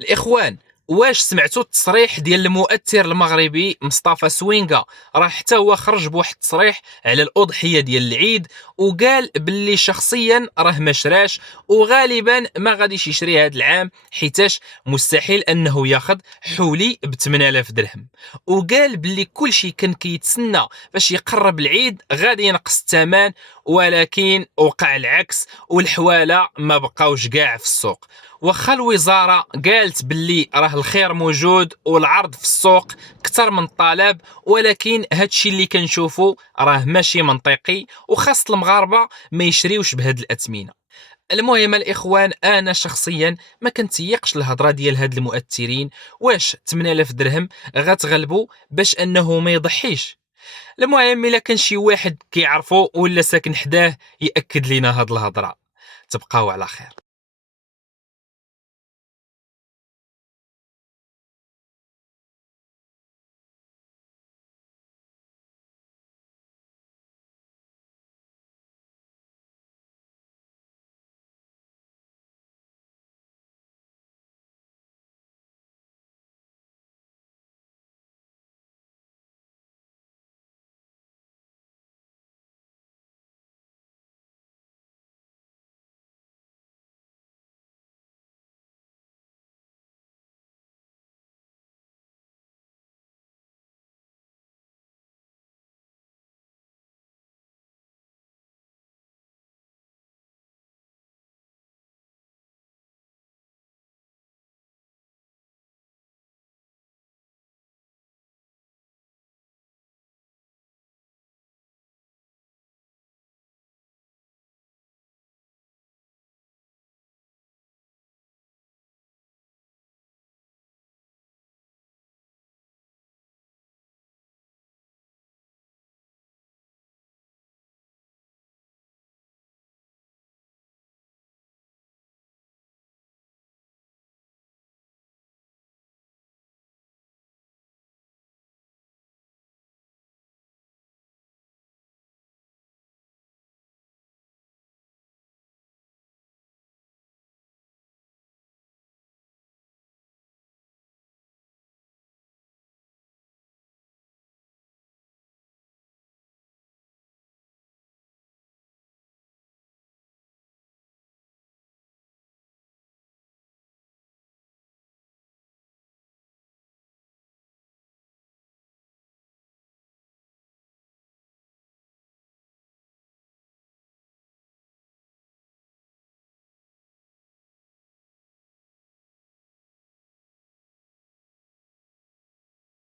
الاخوان، واش سمعتوا التصريح ديال المؤثر المغربي مصطفى سوينغا؟ راه حتى هو خرج بواحد التصريح على الاضحيه ديال العيد، وقال باللي شخصيا راه ما شراش، وغالبا ما غاديش يشري هذا العام حيتاش مستحيل انه ياخذ حولي ب 8000 درهم. وقال باللي كل شيء كان كيتسنى باش يقرب العيد غادي ينقص الثمن، ولكن وقع العكس والحواله ما بقاوش كاع في السوق. واخا الوزاره قالت باللي راه الخير موجود والعرض في السوق اكثر من الطلب، ولكن هادشي اللي كنشوفو راه ماشي منطقي، وخاص المغاربه ما يشريوش بهاد الاثمنه. المهم الاخوان، انا شخصيا ما كنتيقش الهضره ديال هاد المؤثرين. واش 8000 درهم غتغلبوا باش انه ما يضحيش؟ المهم الا كان شي واحد كيعرفو ولا ساكن حداه ياكد لينا هاد الهضره. تبقاو على خير.